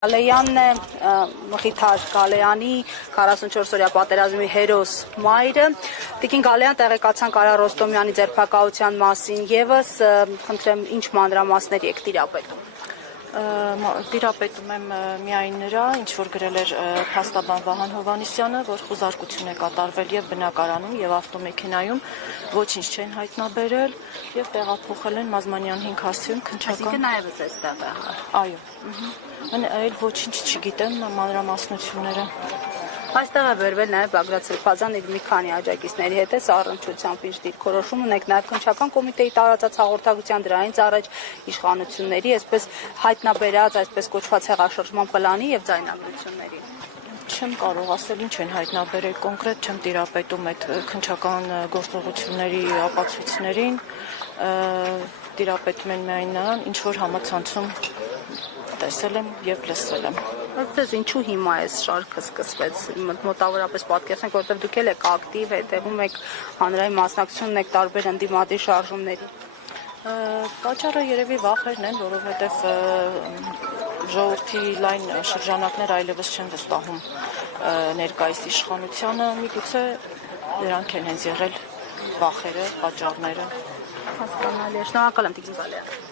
Գալեյանն է Մխիթար Գալեյանի 44-օրյա պատերազմի հերոս մայրը։ Տիկին Գալեյան տեղեկացան Կարա Ռոստոմյանի ձերբակալության մասին եւս, խնդրեմ ինչ մանրամասներ եք տիրապետում։ Տիրապետում եմ միայն նրա, ինչ որ գրել էր փաստաբան Վահան Հովհաննիսյանը, որ խուզարկություն է կատարվել եւ բնակարանում եւ ավտոմեքենայում, ոչինչ չեն հայտնաբերել եւ տեղափոխել են Մազմանյան 5 հասցեում քննչական։ Այսինքն նաեւ էստեղ է։ Այո։ Այլ ոչինչ չգիտեմ մանրամասնությունները։ Այստեղ է վերվել նաև Բագրատ Սրբազան իր մի քանի աջակիցների հետ է առնչությամբ իր դիրքորոշում ունեք նաև քննչական կոմիտեի տարածած հաղորդակցության դրանից առաջ իշխանությունների, այսպես հայտնաբերած, այսպես կոչված հեղաշրջման պլանի եւ ձայնագրությունների։ Չեմ կարող ասել ինչ են հայտնաբերել կոնկրետ, չեմ տիրապետում այդ քննչական գործողությունների ապացույցներին, տիրապետում են միայն նրան, ինչ որ համացանցում տեսել եմ եւ լսել եմ։ Այսպես ինչու հիմա այս շարքը սկսվեց, մոտավորապես պատկերացնենք, որովհետև դուք եք ակտիվ, հետևում եք հանրային մասնակցություն եք տարբեր ընդդիմադիր շարժումների։ Պատճառը երևի վախերն են, որովհետև ժողովրդի լայն շրջանակներ այլևս չեն վստահում ներկայիս իշխանությանը, միգուցե դրանք են հենց եղել վախերը, պատճառները։ Հասկանալի է, շնորհակալ եմ Տիկին Գալեյան։